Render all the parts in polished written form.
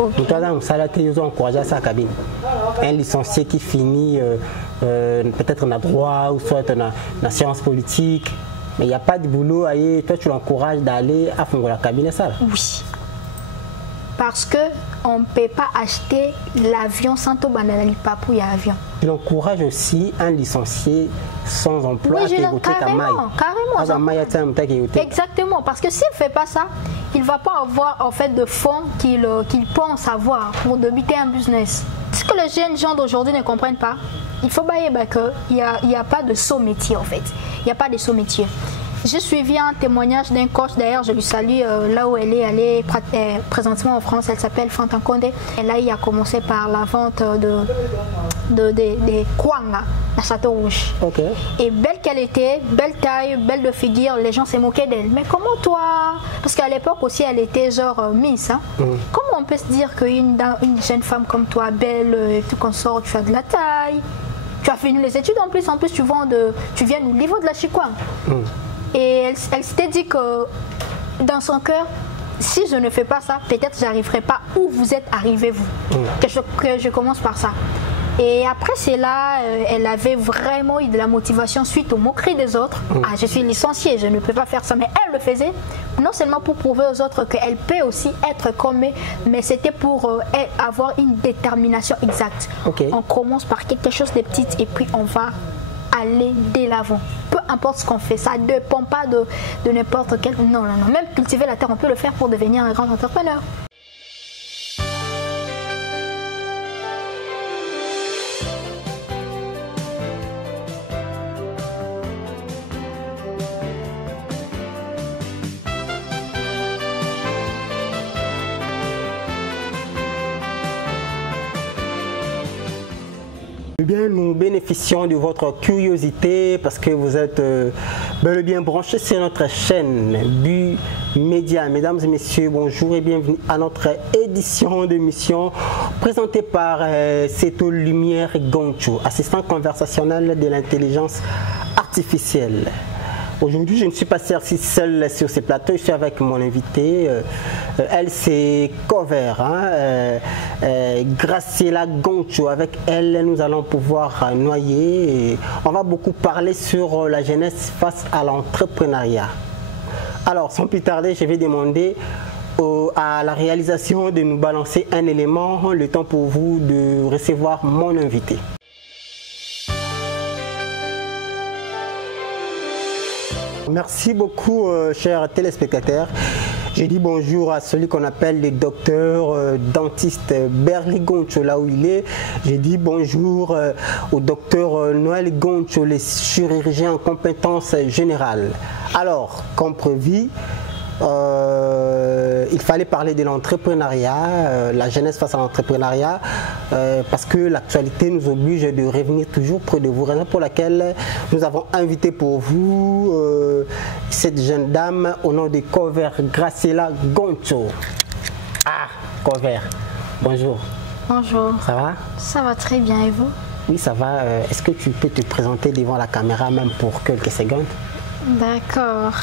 Okay. Toi, dans ils ont encouragé sa cabine. Un licencié qui finit peut-être en droit ou soit en sciences politiques, mais il n'y a pas de boulot. Toi, tu l'encourages d'aller à fond la cabine, ça là. Oui. Parce qu'on ne peut pas acheter l'avion sans tout banal pour y avion. Tu l'encourages aussi un licencié sans emploi oui, carrément. Exactement, parce que s'il ne fait pas ça, il ne va pas avoir en fait de fonds qu'il pense avoir pour débuter un business. Ce que les jeunes gens d'aujourd'hui ne comprennent pas, il faut bailler qu'il n'y a pas de saut métier en fait. Il n'y a pas de saut métier. J'ai suivi un témoignage d'un coach, d'ailleurs je lui salue là où elle est présentement en France, elle s'appelle Fantan Condé. Et là il a commencé par la vente des kwang à Château Rouge. Okay. Et belle qu'elle était, belle taille, belle de figure, les gens se moquaient d'elle. Mais comment toi, parce qu'à l'époque aussi elle était genre Miss, hein? Comment on peut se dire qu'une jeune femme comme toi, belle, tout consort, tu as de la taille, tu as fini les études en plus tu viens au niveau de la Chikwang. Et elle s'était dit que dans son cœur, si je ne fais pas ça, peut-être je n'arriverai pas où vous êtes arrivé vous. Que je commence par ça. Et après c'est là, elle avait vraiment eu de la motivation suite aux moqueries des autres. Ah, je suis licenciée, je ne peux pas faire ça. Mais elle le faisait non seulement pour prouver aux autres qu'elle peut aussi être comme eux, mais c'était pour avoir une détermination exacte. Okay. On commence par quelque chose de petit et puis on va aller dès l'avant. Peu importe ce qu'on fait, ça ne dépend pas de n'importe quel... Non. Même cultiver la terre, on peut le faire pour devenir un grand entrepreneur. Eh bien, nous bénéficions de votre curiosité parce que vous êtes bel et bien branchés sur notre chaîne Bu Média. Mesdames et messieurs, bonjour et bienvenue à notre édition d'émission présentée par Seto Lumière Goncho, assistant conversationnel de l'intelligence artificielle. Aujourd'hui, je ne suis pas seule sur ce plateau, je suis avec mon invité. Elle, c'est Cover, Graciela Goncho. Avec elle, nous allons pouvoir noyer. On va beaucoup parler sur la jeunesse face à l'entrepreneuriat. Alors, sans plus tarder, je vais demander à la réalisation de nous balancer un élément, le temps pour vous de recevoir mon invité. Merci beaucoup, chers téléspectateurs. J'ai dit bonjour à celui qu'on appelle le docteur dentiste Berly Goncho, là où il est. J'ai dit bonjour au docteur Noël Goncho, le chirurgien en compétences générales. Alors, comme prévu, il fallait parler de l'entrepreneuriat, la jeunesse face à l'entrepreneuriat, parce que l'actualité nous oblige de revenir toujours près de vous. Raison pour laquelle nous avons invité pour vous cette jeune dame au nom de Cover, Graciela Goncho. Ah, Cover, bonjour. Bonjour. Ça va? Ça va très bien, et vous? Oui, ça va. Est-ce que tu peux te présenter devant la caméra même pour quelques secondes? D'accord.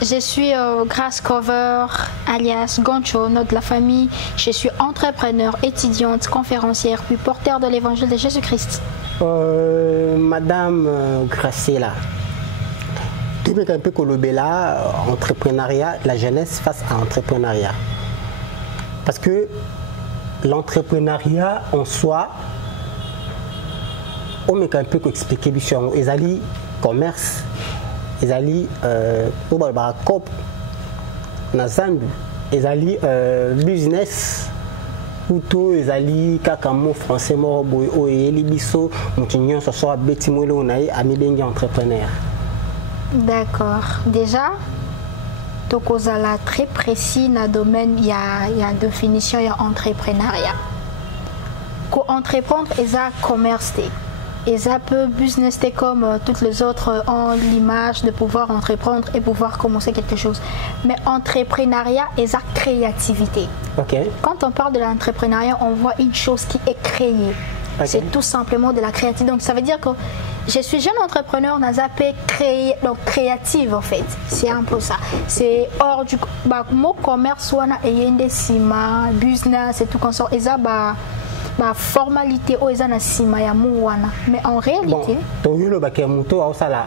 Je suis Grace Cover, alias Goncho, nom de la famille. Je suis entrepreneur, étudiante, conférencière, puis porteur de l'évangile de Jésus-Christ. Madame Graciela, tu veux un peu Kolobela, entrepreneuriat, la jeunesse face à l'entrepreneuriat. Parce que l'entrepreneuriat en soi, on peut un peu expliquer sur les commerce. Ezali cop nazandu ezali business uto ezali kaka mot français moko boy oyeli biso mutu nyonso so abeti molo na ye amibengi entrepreneur. D'accord. Déjà tokozala très précis na domaine il y a définition il y a entrepreneuriat. Ko entreprendre eza commerce. Et ça peut business comme toutes les autres ont l'image de pouvoir entreprendre et pouvoir commencer quelque chose. Mais entrepreneuriat et sa créativité. Okay. Quand on parle de l'entrepreneuriat, on voit une chose qui est créée. Okay. C'est tout simplement de la créativité. Donc ça veut dire que je suis jeune entrepreneur, nazapé donc créative en fait. C'est un peu ça. C'est hors du mon commerce wana eyende sima business et tout comme ça. Eza ba formalité o eza na sima ya mu wana. Mais en réalité, to yolo ba ke muto au sala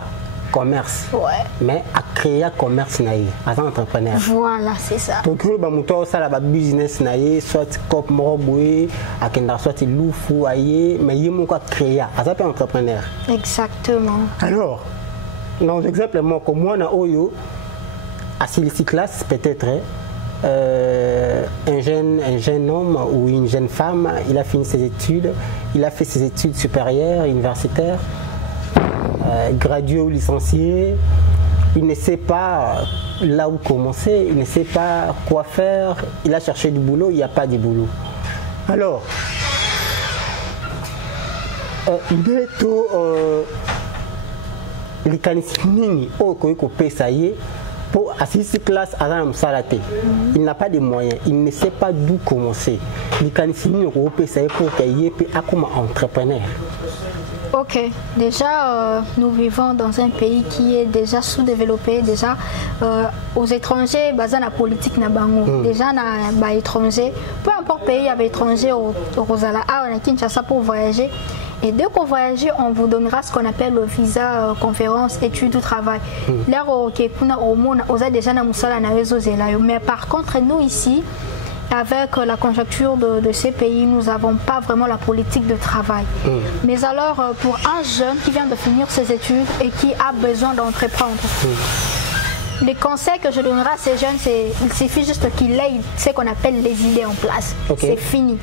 commerce. Ouais. Mais à créer commerce naïe, à entrepreneur. Voilà, c'est ça. Donc le bamuto ça la business naïe, soit cop moroboué, à kenda soit loufou aïe, mais il faut créer, à ça peut entrepreneur. Exactement. Alors, dans l'exemple moi comme moi na oyo, à cette classe peut-être un jeune homme ou une jeune femme, il a fini ses études, il a fait ses études supérieures, universitaires. Gradué ou licencié, il ne sait pas là où commencer, il ne sait pas quoi faire, il a cherché du boulot, il n'y a pas de boulot. Alors, bientôt, les canismini au Koïko-Pessaye, pour assister classe à la Msalate, il n'a pas de moyens, il ne sait pas d'où commencer. Les canismini au Koïko-Pessaye pour qu'il y ait comme entrepreneur. Ok, déjà nous vivons dans un pays qui est déjà sous-développé, déjà aux étrangers, basé la politique na bango. Déjà na étrangers, peu importe pays, il y avait étrangers au Rosala, on a Kinshasa pour voyager. Et dès qu'on voyage, on vous donnera ce qu'on appelle le visa conférence, études ou travail. Là, on a déjà mais par contre, nous ici, avec la conjoncture de ces pays, nous n'avons pas vraiment la politique de travail. Mais alors, pour un jeune qui vient de finir ses études et qui a besoin d'entreprendre, les conseils que je donnerai à ces jeunes, c'est il suffit juste qu'il ait ce qu'on appelle les idées en place. C'est fini.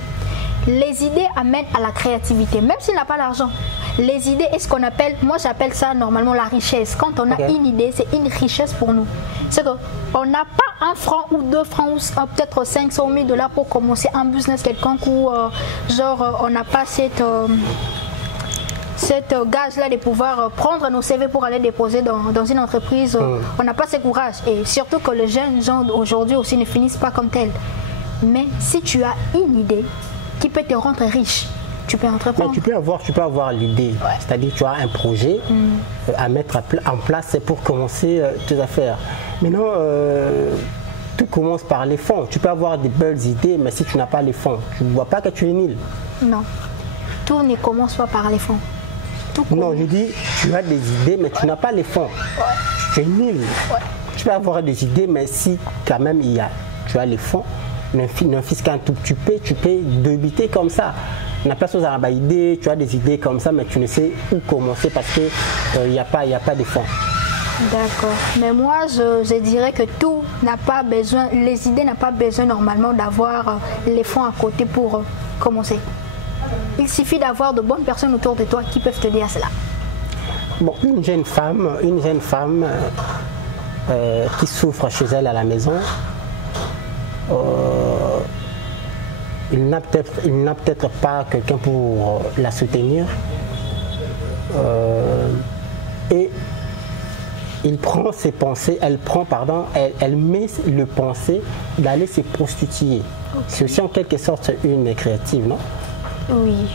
Les idées amènent à la créativité, même s'il n'a pas l'argent. Les idées est ce qu'on appelle, moi j'appelle ça normalement la richesse. Quand on a une idée, c'est une richesse pour nous. C'est qu'on n'a pas 1 franc ou 2 francs ou peut-être 500 000 $ pour commencer un business quelconque ou genre on n'a pas cette gage-là de pouvoir prendre nos CV pour aller déposer dans une entreprise. On n'a pas ce courage. Et surtout que les jeunes gens aujourd'hui aussi ne finissent pas comme tels. Mais si tu as une idée qui peut te rendre riche, tu peux entreprendre. Mais tu peux avoir l'idée, c'est-à-dire que tu as un projet à mettre en place pour commencer tes affaires. Maintenant, tout commence par les fonds. Tu peux avoir des belles idées, mais si tu n'as pas les fonds, tu ne vois pas que tu es nul. Non, tout ne commence pas par les fonds. Non, je dis, tu as des idées, mais tu n'as pas les fonds. Tu es nul. Tu peux avoir des idées, mais si quand même tu as les fonds, fiscal tout, tu peux débiter comme ça. On n'a pas chose à idée, tu as des idées comme ça, mais tu ne sais où commencer parce que il n'y a pas de fonds. D'accord. Mais moi, je dirais que tout n'a pas besoin, les idées n'ont pas besoin normalement d'avoir les fonds à côté pour commencer. Il suffit d'avoir de bonnes personnes autour de toi qui peuvent te dire cela. Bon, une jeune femme qui souffre chez elle à la maison, il n'a peut-être pas quelqu'un pour la soutenir et il prend ses pensées, elle met le pensée d'aller se prostituer. C'est aussi en quelque sorte une créative, non? Oui.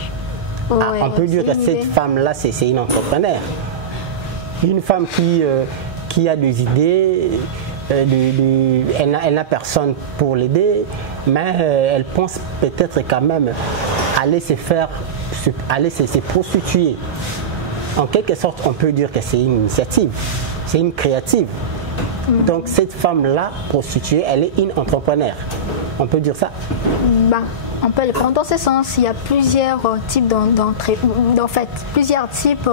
On peut dire que cette femme-là, c'est une entrepreneur. Une femme qui a des idées, elle n'a personne pour l'aider, mais elle pense peut-être quand même aller se prostituer. En quelque sorte, on peut dire que c'est une initiative, c'est une créative. Donc cette femme-là, prostituée, elle est une entrepreneur. On peut dire ça? On peut le prendre dans ce sens. Il y a plusieurs types plusieurs types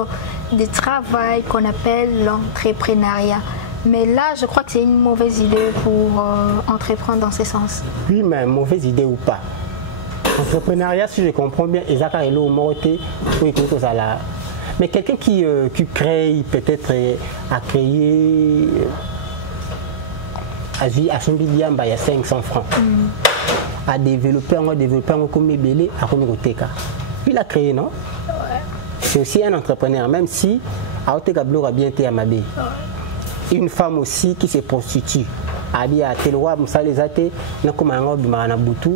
de travail qu'on appelle l'entrepreneuriat. Mais là, je crois que c'est une mauvaise idée pour entreprendre dans ce sens. Oui, mais mauvaise idée ou pas. Entrepreneuriat, si je comprends bien, mais quelqu'un qui crée, peut-être à créer à son bidiamba, il y a 500 francs. À développer un comme Bélé, à Komigoteka. Il a créé, non? C'est aussi un entrepreneur, même si à Oteka Blora a bien été à Mabé. Une femme aussi qui se prostitue. Elle a Telwa, Mousalezate, n'a comme un homme de Maranabutu,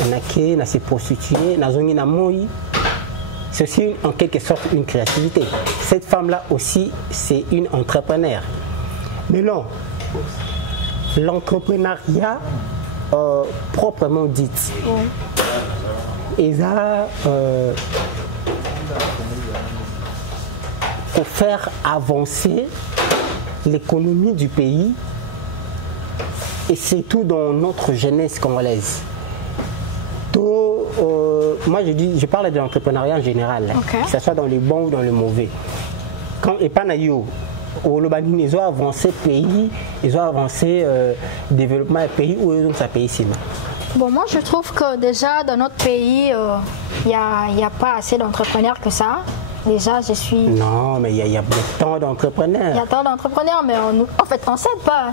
on a créé, on s'est prostitué, on a zongi na moi. c'est aussi en quelque sorte une créativité. Cette femme-là aussi, c'est une entrepreneur. Mais non, l'entrepreneuriat proprement dit, et ça, pour faire avancer l'économie du pays, et surtout dans notre jeunesse congolaise. Moi je parle de l'entrepreneuriat en général, que ce soit dans le bon ou dans le mauvais. Quand Epanayo, ils ont avancé pays, ils ont avancé développement du pays où ils ont sa pays ici. Bon, moi je trouve que déjà dans notre pays, il n'y a pas assez d'entrepreneurs que ça. Déjà, je suis... Non, mais il y a tant d'entrepreneurs. Il y a tant d'entrepreneurs, mais en fait, on ne sait pas.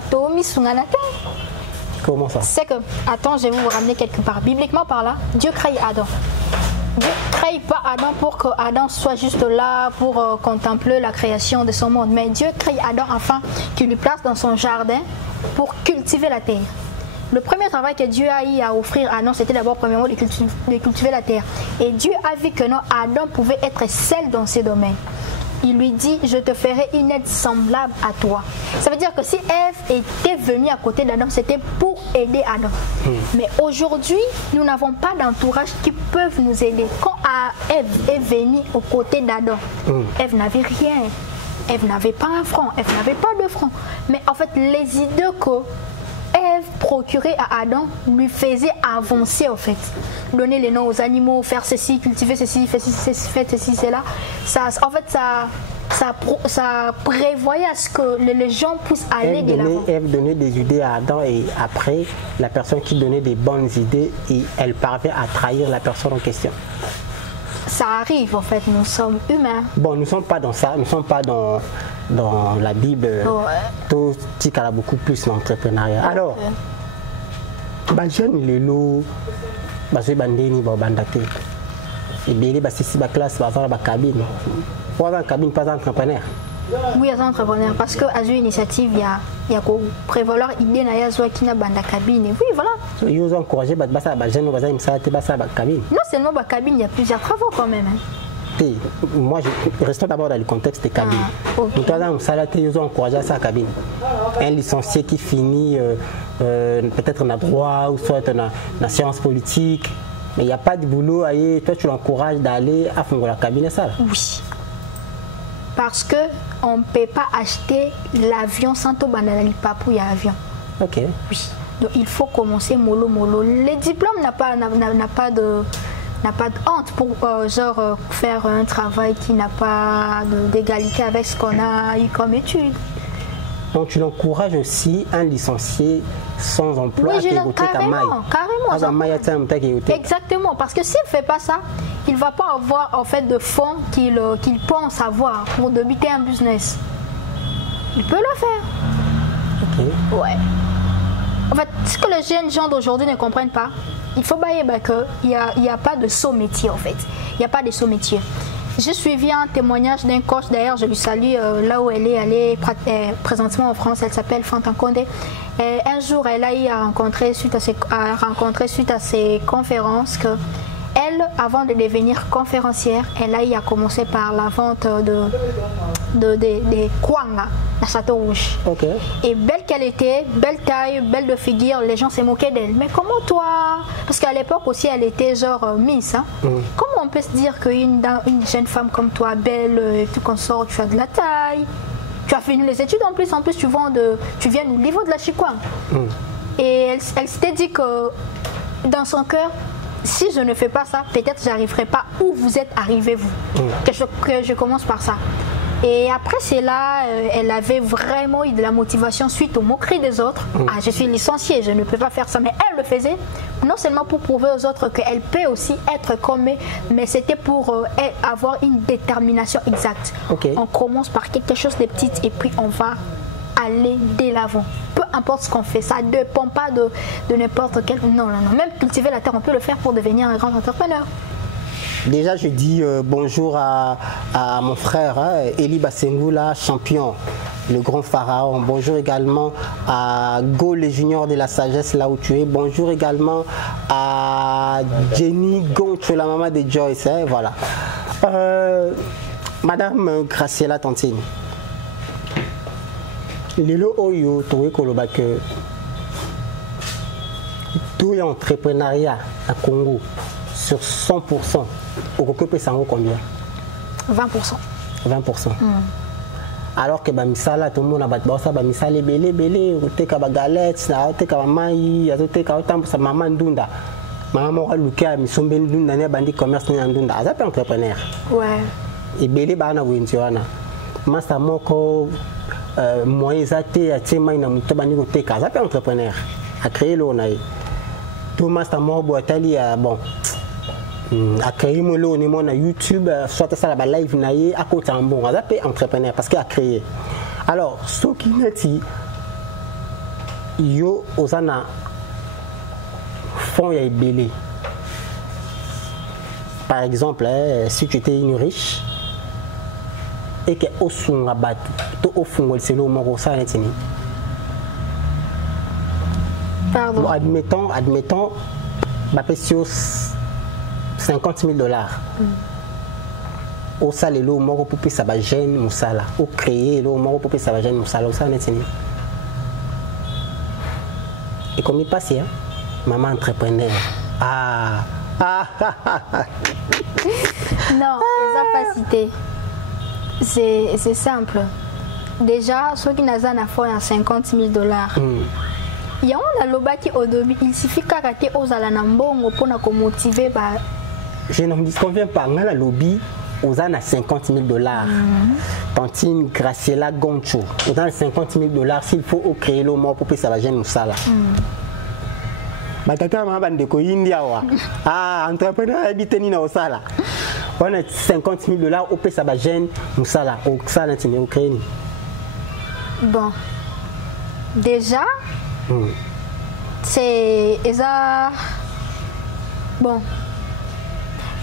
Comment ça? C'est que, attends, je vais vous ramener quelque part. Bibliquement par là, Dieu crée Adam. Dieu ne crée pas Adam pour que Adam soit juste là pour contempler la création de son monde. Mais Dieu crée Adam afin qu'il lui place dans son jardin pour cultiver la terre. Le premier travail que Dieu a eu à offrir à Adam, c'était d'abord premièrement de cultiver la terre. Et Dieu a vu que non, Adam pouvait être seul dans ses domaines. Il lui dit, je te ferai une aide semblable à toi. Ça veut dire que si Ève était venue à côté d'Adam, c'était pour aider Adam. Mais aujourd'hui, nous n'avons pas d'entourage qui peuvent nous aider. Quand Ève est venue aux côtés d'Adam, Ève n'avait rien. Ève n'avait pas un franc, Ève n'avait pas de franc. Mais en fait, les idées que Ève procurait à Adam lui faisait avancer en fait. Donner les noms aux animaux, faire ceci, cultiver ceci, faire ceci, cela. Ça prévoyait à ce que les gens puissent aller de l'avant. Ève donnait des idées à Adam et après, la personne qui donnait des bonnes idées, elle parvient à trahir la personne en question. Ça arrive en fait, nous sommes humains. Bon, nous ne sommes pas dans ça, nous ne sommes pas dans la Bible. Tout qui a beaucoup plus l'entrepreneuriat. Alors, jeune lelo, bandeni bandate. Et bien les si la classe va faire la cabine. Pas en cabine, pas entrepreneur. Oui, il y a des entrepreneurs parce qu'à une initiative, il y a prévaloir idée na yazo qui na banda cabine. Oui, voilà. Ils ont encouragé basa jeune bazai msate basa cabine. Non seulement ba cabine, il y a plusieurs travaux quand même. Moi, restons d'abord dans le contexte des cabines. Ils ont encouragé à sa cabine. Un licencié qui finit peut-être dans le droit ou soit dans la science politique, mais il n'y a pas de boulot. Toi, tu l'encourages d'aller à fond la cabine, ça? Oui. Parce qu'on ne peut pas acheter l'avion sans tout banal papou, il y a avion. Ok. Oui. Donc il faut commencer mollo mollo. Les diplômes n'a pas de honte pour faire un travail qui n'a pas d'égalité avec ce qu'on a eu comme étude. Donc tu l'encourages aussi un licencié sans emploi. Oui, carrément. Exactement, parce que s'il ne fait pas ça, il ne va pas avoir en fait de fonds qu'il pense avoir pour débuter un business. Il peut le faire. Ok. Ouais. En fait, ce que les jeunes gens d'aujourd'hui ne comprennent pas, il faut qu'il n'y a pas de saut métier en fait. Il n'y a pas de saut métier. J'ai suivi un témoignage d'un coach, d'ailleurs je lui salue là où elle est présentement en France, elle s'appelle Fantan Condé. Un jour elle a eu à rencontrer suite à ses conférences que elle, avant de devenir conférencière, elle a eu à commencer par la vente des kwanga à Château Rouge. Okay. Et belle qu'elle était, belle taille, belle de figure, les gens se moquaient d'elle. Mais comment toi, parce qu'à l'époque aussi elle était genre Miss, hein? Comment on peut se dire qu'une jeune femme comme toi, belle, tu consort, tu as de la taille, tu as fini les études en plus tu viens du niveau de la Chikwang. Et elle s'était dit que dans son cœur, si je ne fais pas ça, peut-être j'arriverai pas où vous êtes arrivés vous. Que je commence par ça. Et après cela, elle avait vraiment eu de la motivation suite aux moqueries des autres. Ah, je suis licenciée, je ne peux pas faire ça. Mais elle le faisait non seulement pour prouver aux autres qu'elle peut aussi être comme eux, mais c'était pour avoir une détermination exacte. Okay. On commence par quelque chose de petit et puis on va aller dès l'avant. Peu importe ce qu'on fait, ça ne dépend pas de n'importe quel... Non. Même cultiver la terre, on peut le faire pour devenir un grand entrepreneur. Déjà, je dis bonjour à mon frère, Eli Basengula, champion, le grand pharaon. Bonjour également à Go, les juniors de la sagesse, là où tu es. Bonjour également à Jenny Goncho, la maman de Joyce. Voilà. Madame Graciela Tantine, Lilo Oyo, Towe Kolobake, tout l'entrepreneuriat à Congo sur 100%, au Coco Sango combien? 20%. 20%. Alors que Bamisala, tout le monde a battu ça, Bamisala, belé, tu as des galettes, tu as des maïs, tu as des maman Dunda. Maman Luka, Misombe Dunda, tu as des commerces Dunda. C'est un entrepreneur. Ouais. Et belé, bana Wintiana. Masa Moko, Moïse Até, Atima, Namutobani, c'est un entrepreneur. A créé l'ONAI. Tout Masa Morbo, Atali, bon. A créé mon lot na YouTube, soit ça la live naïe à côté en bon, à entrepreneur parce qu'il a créé. Alors, ce qui n'est yo osana font y belé. Par exemple, si tu étais une riche et que au son rabat, to au fond c'est le mot ça n'est-il. Pardon. Admettons, ma question $50 000. Au salé l'eau moro pour ça va gêner moussala. Au créer l'eau moro pour ça va gêner moussala. Au salé n'est-il. Et comme il passe, hein, maman entrepreneur. Non, les capacités. C'est simple. Déjà, ceux qui n'ont pas à $50 000. Il y a un lobaki au début, il suffit qu'à rater aux alanambons pour nous motiver. Je ne me disconviens pas, on a la lobby, on a $50 000. Tantine Graciela Goncho, on a $50 000 s'il faut créer le mot pour que ça va gêner ça là. Batata m'a bande ko India wa. Entrepreneur habité ni na osala. On a $50 000 au peu ça va gêner ça là. Au ça là au créer. Bon. Déjà c'est ça. Bon.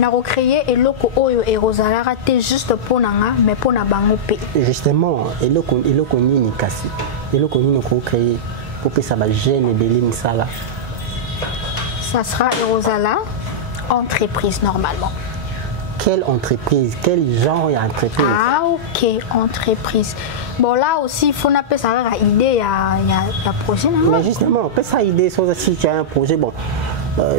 Na recréer eloko oyo erozala raté juste pour nanga mais pour na bango pe. Justement, eloko nini kasi. Eloko nini ko créer pour que ça va gêner belin ça là. Ça sera erozala entreprise normalement. Quelle entreprise? Quel genre d'entreprise? Ah ok, entreprise. Bon là aussi il faut n'appeler ça la idée il y a projet non? Mais justement, on peut ça idée si tu as un projet bon.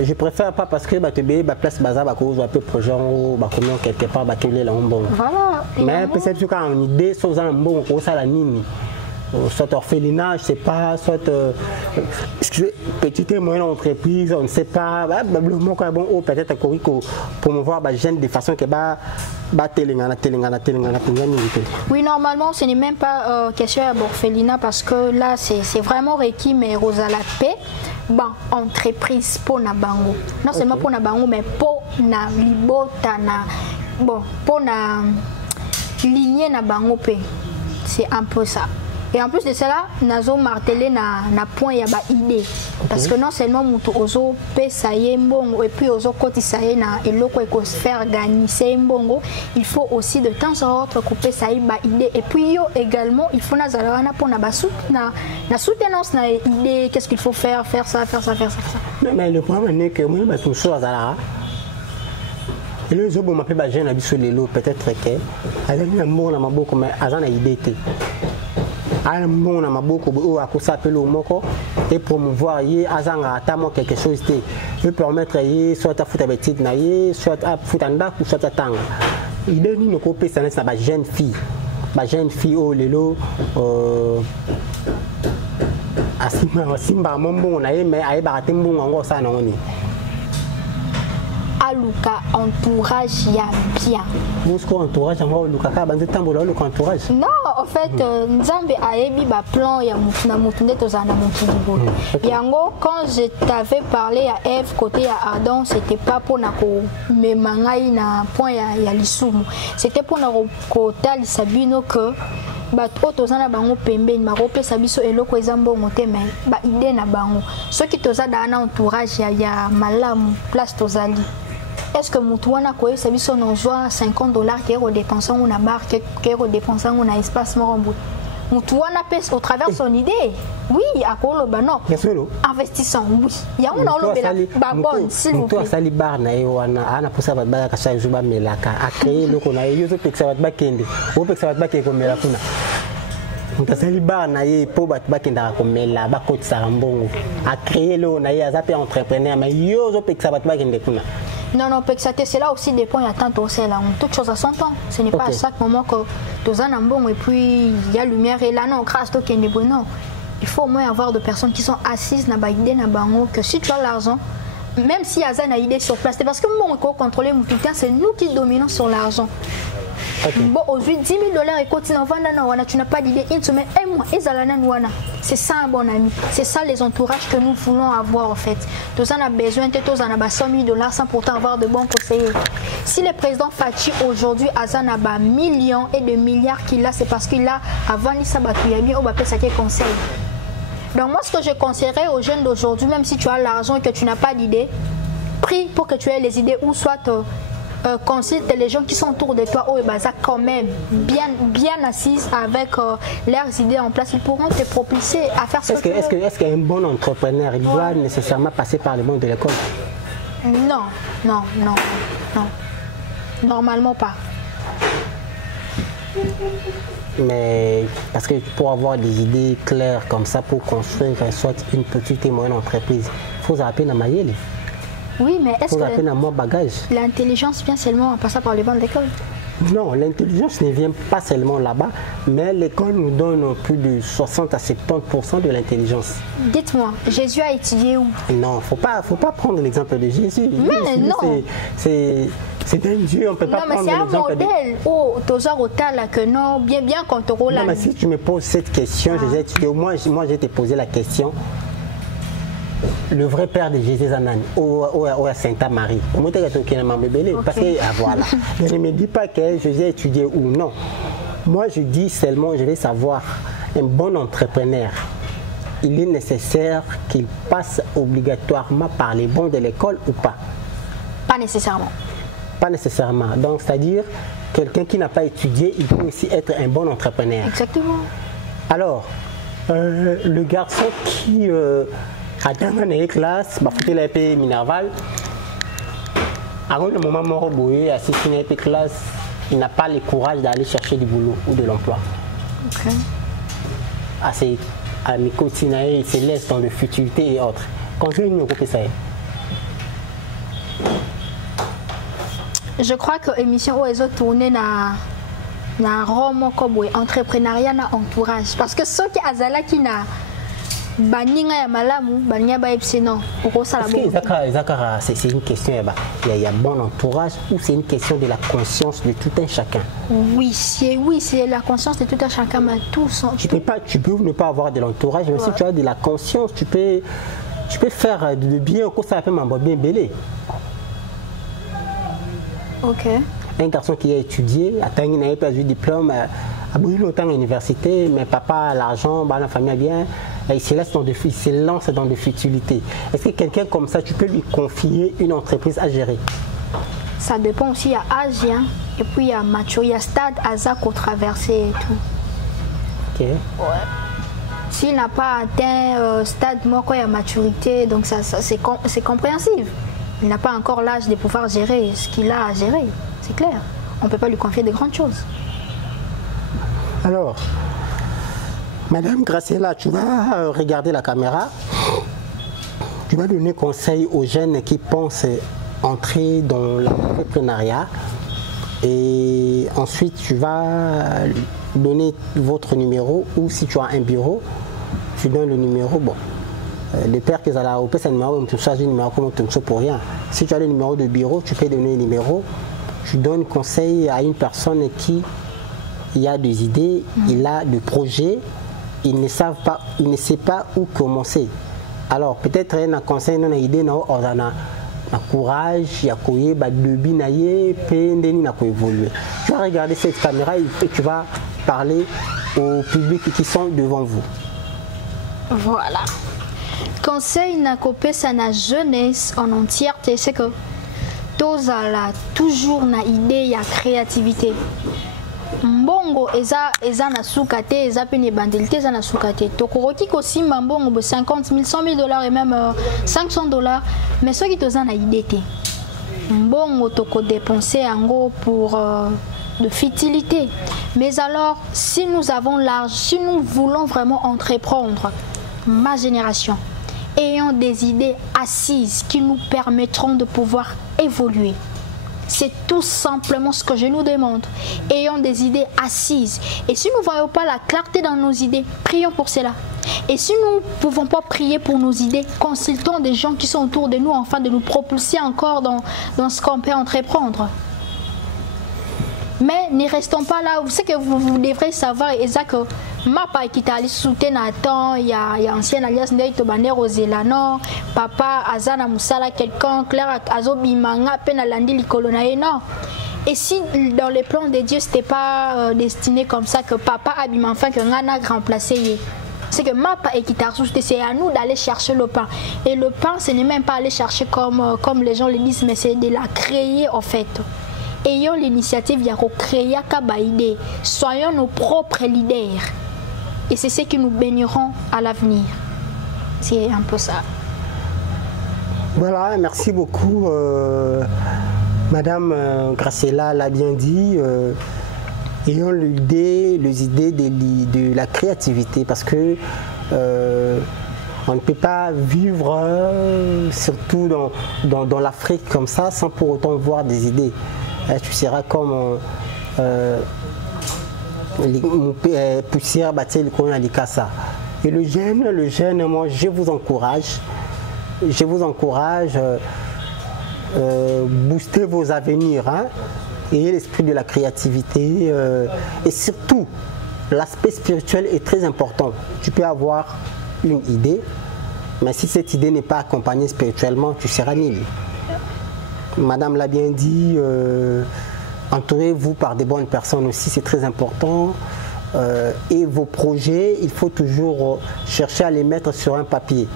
Je préfère pas parce que tu as place bazar à cause un peu projet comment quelque part baquer là bon. Voilà. Mais peut-être que quand une idée sur un bon au ça la nini. Soit orphelinat, je sais pas, soit petite et moyenne entreprise, on ne sait pas, bon peut-être pour promouvoir les jeunes de façon que oui, normalement ce n'est même pas question d'orphelinat parce que là c'est vraiment requis mais Rosala paix. Bon, entreprise pour na bango. Non seulement pour na bango mais pour na libota na bon, pour na lignée na bango paix. C'est un peu ça. Et en plus de cela, nazo martelé na point ya ba idée parce que non seulement mutu ozo pesa ye mbongo et puis ozo kotisa ye na eloko eko faire gagner c'est mbongo, il faut aussi de temps en temps couper ça ba idée et puis yo également il faut na zalana pour na soutenance na idée, qu'est-ce qu'il faut faire ça. Mais le problème est que moi ba tout ça zala. Et le jour où m'appelle ba jeune abisso lelo peut-être que azali na mbongo na maboko mais azana idée te. Bon na maboko ou à s'appeler au moko et promouvoir y azanga atamo quelque chose te peut permettre y soit à foutre petite na y soit à foutre anda ou soit à tanga idée ni no copé ça na ba jeune fille au lelo asimba mombo na y mais ay ba tembo ngo ça na ngoni Luka entourage ya bien. Musco entourage en Luka ka banze tambola le entourage. Non, en fait Nzambe ayebi ba plan ya mutuna mutunde tozana mutuni bolo. Yango quand je t'avais parlé à Ève côté ya Adam, c'était pas pour na ko memangai na point ya lisumu. C'était pour na ko talisa bino que bato tozana bango pembeni bakopesa biso eloko eza mbongo te mais ba idée na bango. Soki tozada na entourage ya malamu place tozali. Est-ce que Moutouana quoi ça $50 qui est redépensé on a barre qui est redépensé on a espace morombo Mutuana pèse au travers son idée. Oui, à quoi le non. Investissant, oui. Il y a un autre babon, s'il vous plaît. Sali barna et wana ana posa ba ba kasha juba melaka a créer le kona yozo peksa ba bakende o peksa ba bakende ko mela kuna mutasali barna ye po ba bakenda ko mela ba kotsa mbongo a créer le na ye azape entrepreneur mais yozo peksa ba bakende kuna. Non, non, cela aussi dépend, il y a tant aussi là, toute chose à son temps. Ce n'est pas à chaque moment que tu as un bon et puis il y a lumière et là, non, grâce à toi, non. Il faut au moins avoir de personnes qui sont assises dans la idée, que si tu as l'argent, même si y a une idée sur place, c'est parce que moi, on peut contrôler mon putain, c'est nous qui dominons sur l'argent. Okay. Bon, aujourd'hui, $10 000 et continue à vendre, tu n'as pas d'idée, une semaine, un mois, c'est ça un bon ami. C'est ça les entourages que nous voulons avoir en fait. Tous en a besoin, tous en a $100 000 sans pourtant avoir de bons conseillers. Si le président Fachi aujourd'hui a des millions et de milliards qu'il a, c'est parce qu'il a avant l'Isabatuyabi, on va appeler ça des conseils. Donc moi, ce que je conseillerais aux jeunes d'aujourd'hui, même si tu as l'argent et que tu n'as pas d'idée, prie pour que tu aies les idées ou soit consulte les gens qui sont autour de toi, quand même bien assises avec leurs idées en place, ils pourront te propulser à faire ce que tu veux. Est-ce qu'un bon entrepreneur il doit nécessairement passer par le monde de l'école? Non. Normalement pas. Mais parce que pour avoir des idées claires comme ça, pour construire soit une petite et moyenne entreprise, il faut apprendre à mailler. Oui, mais est-ce que l'intelligence vient seulement en passant par les bancs de l'école? Non, l'intelligence ne vient pas seulement là-bas, mais l'école nous donne plus de 60 à 70% de l'intelligence. Dites-moi, Jésus a étudié où? Non, faut pas prendre l'exemple de Jésus. Mais Jésus, non. C'est un Dieu, on ne peut pas prendre l'exemple. Non, mais c'est un modèle. Oh, que non, bien contrôlé. Non, mais si tu me poses cette question, moi j'ai te posé la question. Le vrai père de Jésus Zanani, à Sainte Marie. Parce que voilà. Je ne me dis pas que Jésus a étudié ou non. Moi je dis seulement, je vais savoir, un bon entrepreneur, il est nécessaire qu'il passe obligatoirement par les bancs de l'école ou pas? Pas nécessairement. Pas nécessairement. Donc c'est-à-dire, quelqu'un qui n'a pas étudié, il peut aussi être un bon entrepreneur. Exactement. Alors, le garçon qui... dans les classes, il a été Minerval. Avant le moment où il a assisté à une classe, il n'a pas le courage d'aller chercher du boulot ou de l'emploi. Okay. À mes quotidiens, il se laisse dans le futilité et autres. Conseil nous ça. Je crois que l'émission où ils ont tourné na Rome comme entrepreneuriat na entourage parce que ceux qui azala qui na baninga ya malamu baninga ba epsino pour ça la c'est une question il y a bon entourage ou c'est une question de la conscience de tout un chacun? Oui, c'est la conscience de tout un chacun, mais tous tu peux ne pas avoir de l'entourage, mais si tu as de la conscience, tu peux faire de bien au ça fait bien belé. OK. Un garçon qui a étudié, il n'a pas eu de diplôme, a brûlé longtemps à l'université, mais papa a l'argent, la famille a bien, il se lance dans des futilités. Est-ce que quelqu'un comme ça, tu peux lui confier une entreprise à gérer? Ça dépend aussi, il y a âge, et puis il y a maturité, il y a stade à ça qu'on traverse et tout. Ok. Ouais. S'il n'a pas atteint stade, il y a maturité, donc ça c'est compréhensible. Il n'a pas encore l'âge de pouvoir gérer ce qu'il a à gérer, c'est clair. On ne peut pas lui confier de grandes choses. Alors, Madame Graciela, tu vas regarder la caméra. Tu vas donner conseil aux jeunes qui pensent entrer dans l'entrepreneuriat. Et ensuite, tu vas donner votre numéro ou si tu as un bureau, tu donnes le numéro. Bon. Le père qui est là, c'est un numéro, tu changes un numéro comme tu ne pour rien. Si tu as le numéro de bureau, tu peux donner le numéro. Tu donnes conseil à une personne qui a des idées, il a des projets, il ne sait pas où commencer. Alors peut-être un conseil, une idée, un courage, il y a quoi, début naïe, pendeni na évoluer. Tu vas regarder cette caméra et tu vas parler au public qui sont devant vous. Voilà. Conseil na copé ça na jeunesse en entièreté, c'est que tous a toujours na idée, il y a créativité. Bon mbongo eza na sukate eza pene bandelité eza na sukate tokoroki kosimba mbongo 50 000 100 000 dollars et même 500 dollars mais ceux qui toza na idée te mbongo toko dépenser yango pour de futilité. Mais alors si nous avons l'argent, si nous voulons vraiment entreprendre, ma génération ayant des idées assises qui nous permettront de pouvoir évoluer. C'est tout simplement ce que je nous demande. Ayons des idées assises. Et si nous ne voyons pas la clarté dans nos idées, prions pour cela. Et si nous ne pouvons pas prier pour nos idées, consultons des gens qui sont autour de nous afin de nous propulser encore dans ce qu'on peut entreprendre. Mais ne restons pas là. Vous savez que vous devrez savoir, Isaac, Mapa qui t'a soutenu à temps, il y a ancien alias Ndeito Bander Ozelano, papa Azana Moussala, quelqu'un, Claire Azobimanga, Penalandi Likolonae, non. Et si dans les plans de Dieu, ce n'était pas destiné comme ça, que papa Abim enfin que Ngana remplacé, c'est que Mapa et qui t'a soutenu, c'est à nous d'aller chercher le pain. Et le pain, ce n'est même pas aller chercher comme les gens le disent, mais c'est de la créer en fait. Ayons l'initiative de recréer Kabaïdé. Soyons nos propres leaders. Et c'est ce qui nous béniront à l'avenir. C'est un peu ça. Voilà, merci beaucoup. Madame Graciela l'a bien dit. Ayons les idées de la créativité parce que on ne peut pas vivre, surtout dans l'Afrique comme ça, sans pour autant voir des idées. Tu seras comme poussière bâtie le colon à ça. Et le jeune, moi je vous encourage, booster vos avenirs, hein, ayez l'esprit de la créativité et surtout l'aspect spirituel est très important. Tu peux avoir une idée, mais si cette idée n'est pas accompagnée spirituellement, tu seras nul. Madame l'a bien dit, entourez-vous par des bonnes personnes aussi, c'est très important. Et vos projets, il faut toujours chercher à les mettre sur un papier.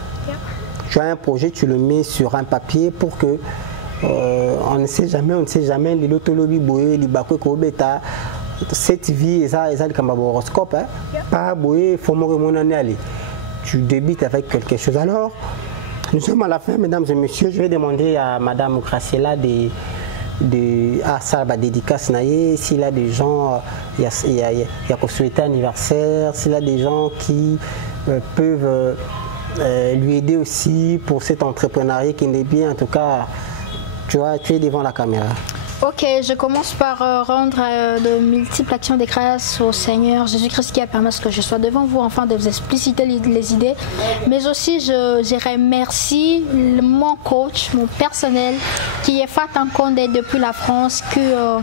Tu as un projet, tu le mets sur un papier pour que on ne sait jamais, cette vie, c'est comme un horoscope, pas boyer, il faut mourir aller. Tu débutes avec quelque chose. Alors, nous sommes à la fin, mesdames et messieurs. Je vais demander à Madame Graciela ça va dédicace s'il y a des gens, il y a qu'on souhaite un anniversaire, s'il y a des gens qui peuvent lui aider aussi pour cet entrepreneuriat qui n'est bien, en tout cas, tu es devant la caméra. Ok, je commence par rendre de multiples actions de grâce au Seigneur Jésus-Christ qui a permis que je sois devant vous, afin de vous expliciter les idées. Mais aussi, je remercie mon coach, mon personnel, qui est Fatan Condé depuis la France,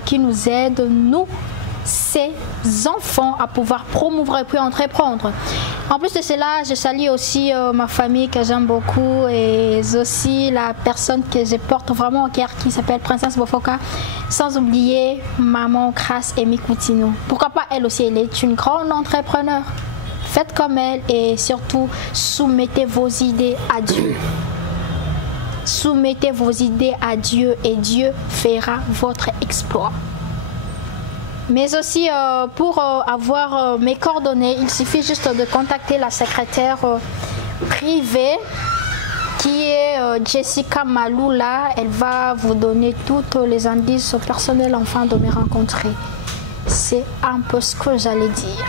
qui nous aide, nous, ces enfants, à pouvoir promouvoir et puis entreprendre. En plus de cela, je salue aussi ma famille que j'aime beaucoup et aussi la personne que je porte vraiment au cœur qui s'appelle Princesse Bofoka, sans oublier maman Grace et Mikoutino. Pourquoi pas elle aussi, elle est une grande entrepreneur. Faites comme elle et surtout soumettez vos idées à Dieu. Soumettez vos idées à Dieu et Dieu fera votre exploit. Mais aussi, pour avoir mes coordonnées, il suffit juste de contacter la secrétaire privée qui est Jessica Maloula. Elle va vous donner tous les indices personnels afin de me rencontrer. C'est un peu ce que j'allais dire.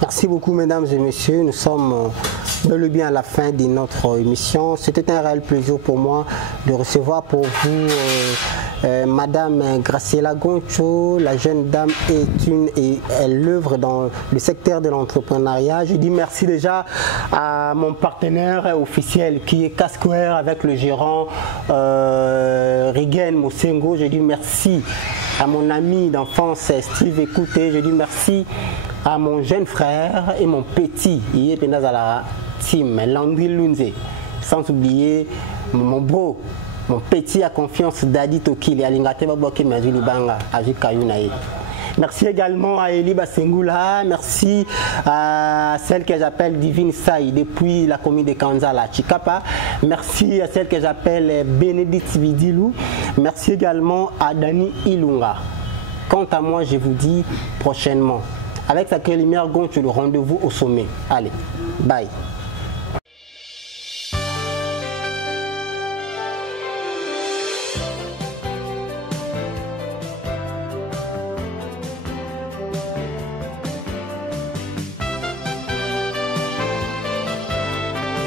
Merci beaucoup, mesdames et messieurs. Nous sommes bel et bien à la fin de notre émission. C'était un réel plaisir pour moi de recevoir pour vous Madame Graciela Goncho. La jeune dame elle œuvre dans le secteur de l'entrepreneuriat. Je dis merci déjà à mon partenaire officiel qui est Casquare avec le gérant Rigen Mosengo. Je dis merci à mon ami d'enfance Steve Écouté. Je dis merci à mon jeune frère et mon petit, il est dans la team, Landry Lunze. Sans oublier mon beau, mon petit à confiance, Dadi Tokili, Alingate Baboke Mazuli Banga, Aji Kayunae. Merci également à Eli Basengula, merci à celle que j'appelle Divine Saï depuis la commune de Kanzala, Chikapa. Merci à celle que j'appelle Bénédicte Vidilou. Merci également à Dani Ilunga. Quant à moi, je vous dis prochainement. Avec Sacrée Lumière, Goncho, le rendez-vous au sommet. Allez, bye.